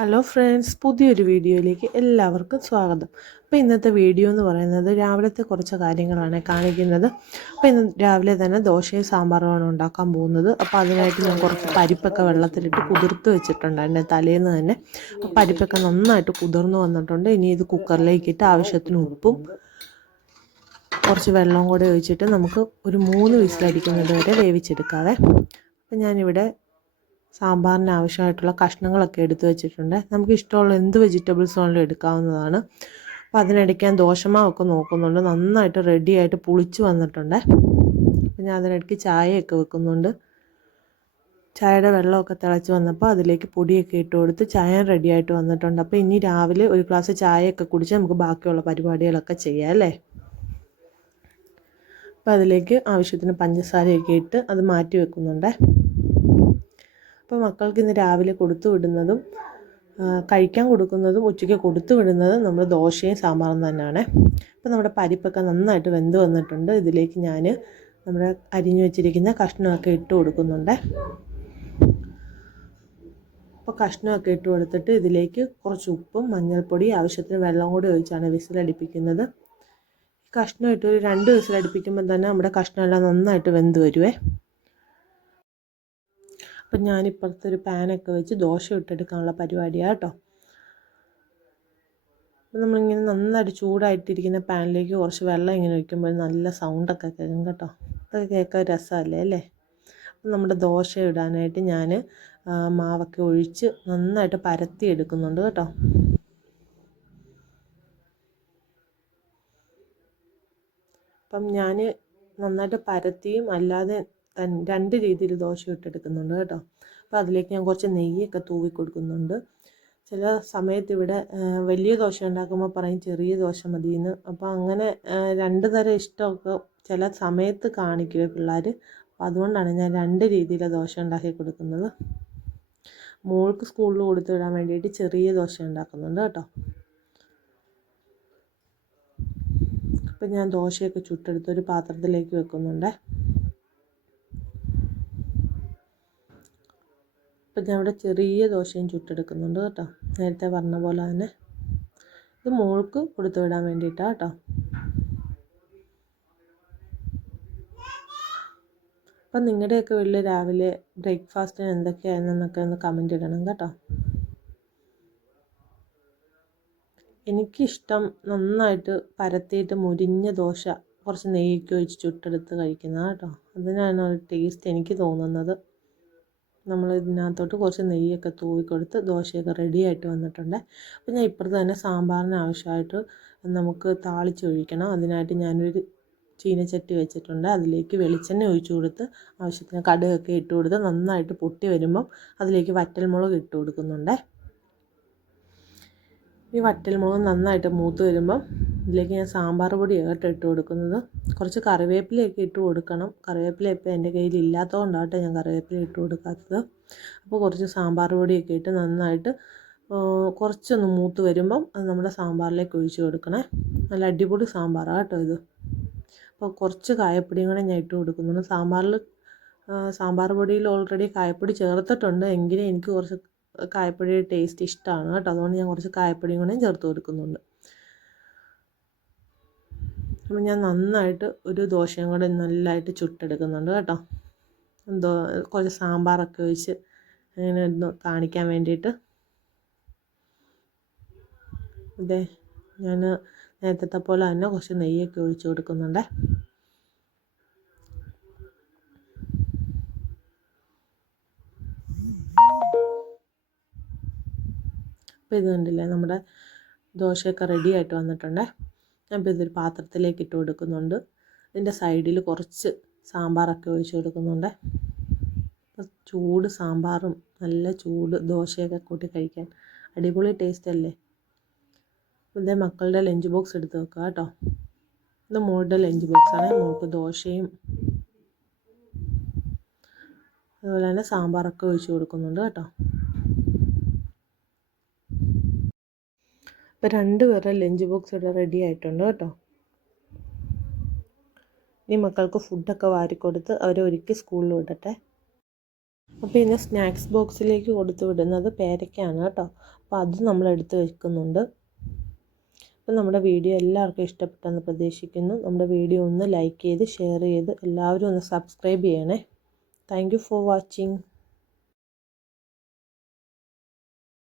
Hello friends, പുതിയൊരു വീഡിയോയിലേക്ക് എല്ലാവർക്കും സ്വാഗതം. അപ്പോൾ ഇന്നത്തെ വീഡിയോ എന്ന് പറയുന്നത് രാവിലത്തെ കുറച്ച് കാര്യങ്ങളാണ് കാണിക്കുന്നത്. അപ്പോൾ ഇന്ന് രാവിലെ തന്നെ ദോശയും സാമ്പാറുമാണ് ഉണ്ടാക്കാൻ പോകുന്നത്. അപ്പോൾ അതിനായിട്ട് ഞാൻ കുറച്ച് പരിപ്പൊക്കെ വെള്ളത്തിലിട്ട് കുതിർത്ത് വെച്ചിട്ടുണ്ട് എൻ്റെ തലേന്ന് തന്നെ. അപ്പോൾ പരിപ്പൊക്കെ നന്നായിട്ട് കുതിർന്ന് വന്നിട്ടുണ്ട്. ഇനി ഇത് കുക്കറിലേക്കിട്ട് ആവശ്യത്തിന് ഉപ്പും കുറച്ച് വെള്ളവും കൂടെ ഒഴിച്ചിട്ട് നമുക്ക് ഒരു 3 വിസിലടിക്കുന്നത് വരെ വേവിച്ചെടുക്കാവേ. അപ്പോൾ ഞാനിവിടെ സാമ്പാറിന് ആവശ്യമായിട്ടുള്ള കഷ്ണങ്ങളൊക്കെ എടുത്തു വെച്ചിട്ടുണ്ട്. നമുക്ക് ഇഷ്ടമുള്ള എന്ത് വെജിറ്റബിൾസ് വേണമെങ്കിലും എടുക്കാവുന്നതാണ്. അപ്പോൾ അതിനിടയ്ക്ക് ഞാൻ ദോശമാവൊക്കെ നോക്കുന്നുണ്ട്. നന്നായിട്ട് റെഡിയായിട്ട് പുളിച്ച് വന്നിട്ടുണ്ട്. അപ്പോൾ ഞാൻ അതിനിടയ്ക്ക് ചായയൊക്കെ വെക്കുന്നുണ്ട്. ചായയുടെ വെള്ളമൊക്കെ തിളച്ച് വന്നപ്പോൾ അതിലേക്ക് പൊടിയൊക്കെ ഇട്ട് കൊടുത്ത് ചായ റെഡിയായിട്ട് വന്നിട്ടുണ്ട്. അപ്പോൾ ഇനി രാവിലെ ഒരു ഗ്ലാസ് ചായയൊക്കെ കുടിച്ച് നമുക്ക് ബാക്കിയുള്ള പരിപാടികളൊക്കെ ചെയ്യാം അല്ലേ. അപ്പോൾ അതിലേക്ക് ആവശ്യത്തിന് പഞ്ചസാരയൊക്കെ ഇട്ട് അത് മാറ്റി വെക്കുന്നുണ്ട്. അപ്പോൾ മക്കൾക്ക് ഇന്ന് രാവിലെ കൊടുത്തു വിടുന്നതും കഴിക്കാൻ കൊടുക്കുന്നതും ഉച്ചയ്ക്ക് കൊടുത്തു വിടുന്നതും നമ്മൾ ദോശയും സാമ്പാറും തന്നെയാണ്. അപ്പോൾ നമ്മുടെ പരിപ്പൊക്കെ നന്നായിട്ട് വെന്ത് വന്നിട്ടുണ്ട്. ഇതിലേക്ക് ഞാൻ നമ്മുടെ അരിഞ്ഞു വെച്ചിരിക്കുന്ന കഷ്ണമൊക്കെ ഇട്ട് കൊടുക്കുന്നുണ്ട്. അപ്പോൾ കഷ്ണമൊക്കെ ഇട്ട് കൊടുത്തിട്ട് ഇതിലേക്ക് കുറച്ച് ഉപ്പും മഞ്ഞൾപ്പൊടി ആവശ്യത്തിന് വെള്ളം കൂടി ഒഴിച്ചാണ് വിസിലടിപ്പിക്കുന്നത്. കഷ്ണം ഇട്ട് ഒരു 2 വിസിലടിപ്പിക്കുമ്പോൾ തന്നെ നമ്മുടെ കഷ്ണമെല്ലാം നന്നായിട്ട് വെന്ത് വരുവേ. അപ്പം ഞാനിപ്പുറത്ത് ഒരു പാനൊക്കെ വെച്ച് ദോശ ഇട്ടെടുക്കാനുള്ള പരിപാടിയാണ് കേട്ടോ. അപ്പം നമ്മളിങ്ങനെ നന്നായിട്ട് ചൂടായിട്ടിരിക്കുന്ന പാനിലേക്ക് കുറച്ച് വെള്ളം ഇങ്ങനെ ഒഴിക്കുമ്പോൾ നല്ല സൗണ്ടൊക്കെ കേൾക്കും കേട്ടോ. അതൊക്കെ കേൾക്കാൻ രസമല്ലേ അല്ലേ. അപ്പം നമ്മുടെ ദോശ ഇടാനായിട്ട് ഞാൻ മാവൊക്കെ ഒഴിച്ച് നന്നായിട്ട് പരത്തി എടുക്കുന്നുണ്ട് കേട്ടോ. അപ്പം ഞാൻ നന്നായിട്ട് പരത്തിയും അല്ലാതെ 2 രീതിയിൽ ദോശ ഇട്ടെടുക്കുന്നുണ്ട് കേട്ടോ. അപ്പോൾ അതിലേക്ക് ഞാൻ കുറച്ച് നെയ്യൊക്കെ തൂവി കൊടുക്കുന്നുണ്ട്. ചില സമയത്ത് ഇവിടെ വലിയ ദോശ ഉണ്ടാക്കുമ്പോൾ പറയും ചെറിയ ദോശ മതിയെന്ന്. അപ്പോൾ അങ്ങനെ 2 തരം ഇഷ്ടമൊക്കെ ചില സമയത്ത് കാണിക്കുമേ പിള്ളേർ. അപ്പോൾ അതുകൊണ്ടാണ് ഞാൻ 2 രീതിയിലെ ദോശ ഉണ്ടാക്കി കൊടുക്കുന്നത്. മോൾക്ക് സ്കൂളിൽ കൊടുത്തു വിടാൻ വേണ്ടിയിട്ട് ചെറിയ ദോശ ഉണ്ടാക്കുന്നുണ്ട് കേട്ടോ. അപ്പം ഞാൻ ദോശയൊക്കെ ചുട്ടെടുത്ത് ഒരു പാത്രത്തിലേക്ക് വെക്കുന്നുണ്ട്. അപ്പം ഞാൻ ഇവിടെ ചെറിയ ദോശയും ചുട്ടെടുക്കുന്നുണ്ട് കേട്ടോ. നേരത്തെ പറഞ്ഞ പോലെ തന്നെ ഇത് മോൾക്ക് കൊടുത്തു വിടാൻ വേണ്ടിയിട്ടാണ് കേട്ടോ. അപ്പം നിങ്ങളുടെയൊക്കെ വീട്ടിൽ രാവിലെ ബ്രേക്ക്ഫാസ്റ്റിന് എന്തൊക്കെയാണെന്നൊക്കെ ഒന്ന് കമൻറ്റ് ഇടണം കേട്ടോ. എനിക്കിഷ്ടം നന്നായിട്ട് പരത്തിയിട്ട് മുരിഞ്ഞ ദോശ കുറച്ച് നെയ്യൊക്കെ ഒഴിച്ച് ചുട്ടെടുത്ത് കഴിക്കുന്നത് കേട്ടോ. അതിനാണ് ഒരു ടേസ്റ്റ് എനിക്ക് തോന്നുന്നത്. നമ്മൾ ഇതിനകത്തോട്ട് കുറച്ച് നെയ്യൊക്കെ തൂവിക്കൊടുത്ത് ദോശയൊക്കെ റെഡിയായിട്ട് വന്നിട്ടുണ്ട്. അപ്പോൾ ഞാൻ ഇപ്പുറത്ത് തന്നെ സാമ്പാറിന് ആവശ്യമായിട്ട് നമുക്ക് താളിച്ചൊഴിക്കണം. അതിനായിട്ട് ഞാനൊരു ചീനച്ചട്ടി വെച്ചിട്ടുണ്ട്. അതിലേക്ക് വെളിച്ചെണ്ണ ഒഴിച്ച് കൊടുത്ത് ആവശ്യത്തിന് കടുകൊക്കെ ഇട്ട് കൊടുത്ത് നന്നായിട്ട് പൊട്ടി വരുമ്പം അതിലേക്ക് വറ്റൽമുളക് ഇട്ട് കൊടുക്കുന്നുണ്ട്. ഈ വറ്റൽമുളക് നന്നായിട്ട് മൂത്ത് വരുമ്പം ഇതിലേക്ക് ഞാൻ സാമ്പാർ പൊടിയായിട്ട് ഇട്ട് കൊടുക്കുന്നത്. കുറച്ച് കറിവേപ്പിലയൊക്കെ ഇട്ട് കൊടുക്കണം. കറിവേപ്പില ഇപ്പോൾ എൻ്റെ കയ്യിൽ ഇല്ലാത്തതുകൊണ്ടാട്ടോ ഞാൻ കറിവേപ്പില ഇട്ട് കൊടുക്കാത്തത്. അപ്പോൾ കുറച്ച് സാമ്പാർ പൊടിയൊക്കെ ഇട്ട് നന്നായിട്ട് കുറച്ചൊന്ന് മൂത്ത് വരുമ്പം അത് നമ്മുടെ സാമ്പാറിലേക്ക് ഒഴിച്ച് കൊടുക്കണേ. നല്ല അടിപൊളി സാമ്പാറാണ് കേട്ടോ ഇത്. അപ്പോൾ കുറച്ച് കായപ്പൊടിയും കൂടെ ഞാൻ ഇട്ട് കൊടുക്കുന്നുണ്ട്. സാമ്പാർ പൊടിയിൽ ഓൾറെഡി കായപ്പൊടി ചേർത്തിട്ടുണ്ട്. എങ്കിലും എനിക്ക് കുറച്ച് കായപ്പൊടിയുടെ ടേസ്റ്റ് ഇഷ്ടമാണ് കേട്ടോ. അതുകൊണ്ട് ഞാൻ കുറച്ച് കായപ്പൊടിയും കൂടെ ചേർത്ത് കൊടുക്കുന്നുണ്ട്. അപ്പം ഞാൻ നന്നായിട്ട് ഒരു ദോശയും കൂടെ നല്ലതായിട്ട് ചുട്ടെടുക്കുന്നുണ്ട് കേട്ടോ. കുറച്ച് സാമ്പാറൊക്കെ ഒഴിച്ച് അങ്ങനെ ഒന്ന് കാണിക്കാൻ വേണ്ടിയിട്ട്. അതെ, ഞാൻ നേരത്തെ പോലെ തന്നെ കുറച്ച് നെയ്യൊക്കെ ഒഴിച്ച് കൊടുക്കുന്നുണ്ട്. അപ്പോൾ ഇത് കണ്ടില്ലേ, നമ്മുടെ ദോശയൊക്കെ റെഡിയായിട്ട് വന്നിട്ടുണ്ട്. ഞാനിപ്പോൾ ഇതൊരു പാത്രത്തിലേക്ക് ഇട്ട് കൊടുക്കുന്നുണ്ട്. ഇതിൻ്റെ സൈഡിൽ കുറച്ച് സാമ്പാറൊക്കെ ഒഴിച്ച് കൊടുക്കുന്നുണ്ട്. അപ്പോൾ ചൂട് സാമ്പാറും നല്ല ചൂട് ദോശയൊക്കെ കൂട്ടി കഴിക്കാൻ അടിപൊളി ടേസ്റ്റ് അല്ലേ. ഇതേ മക്കളുടെ ലഞ്ച് ബോക്സ് എടുത്ത് വെക്കുക കേട്ടോ. ഇത് മോളുടെ ലഞ്ച് ബോക്സാണ്. മോൾക്ക് ദോശയും അതുപോലെ തന്നെ സാമ്പാറൊക്കെ ഒഴിച്ച് കൊടുക്കുന്നുണ്ട് കേട്ടോ. ഇപ്പോൾ 2 പേരുടെ ലഞ്ച് ബോക്സ് ഇവിടെ റെഡി ആയിട്ടുണ്ട് കേട്ടോ. ഇനി മക്കൾക്ക് ഫുഡൊക്കെ വാരിക്കൊടുത്ത് അവരെ ഒരുക്കി സ്കൂളിൽ വിടട്ടെ. അപ്പോൾ ഇന്ന് സ്നാക്സ് ബോക്സിലേക്ക് കൊടുത്തു വിടുന്നത് പേരയ്ക്കാണ് കേട്ടോ. അപ്പോൾ അത് നമ്മൾ എടുത്ത് വെക്കുന്നുണ്ട്. അപ്പോൾ നമ്മുടെ വീഡിയോ എല്ലാവർക്കും ഇഷ്ടപ്പെട്ടെന്ന് പ്രതീക്ഷിക്കുന്നു. നമ്മുടെ വീഡിയോ ഒന്ന് ലൈക്ക് ചെയ്ത് ഷെയർ ചെയ്ത് എല്ലാവരും ഒന്ന് സബ്സ്ക്രൈബ് ചെയ്യണേ. Thank you for watching.